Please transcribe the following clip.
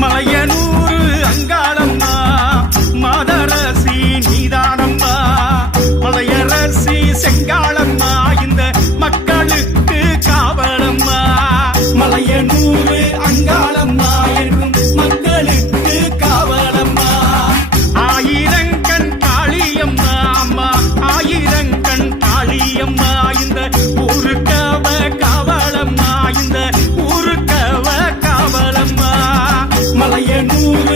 மலையனூரு அங்காளம்மா மாதரசி நீதானம்மா மலையரசி செங்காளம்மா இந்த மக்களுக்கு காவலம்மா மலையனூரு அங்காளம்மா என்றும் மக்களுக்கு காவலம்மா ஆயிரங்கண் காளியம்மா அம்மா ஆயிரங்கண் காளியம்மா இந்த ஊருக்கவ காவலம்மா இந்த ஊருக்கவ காவலம்மா மலையனூரு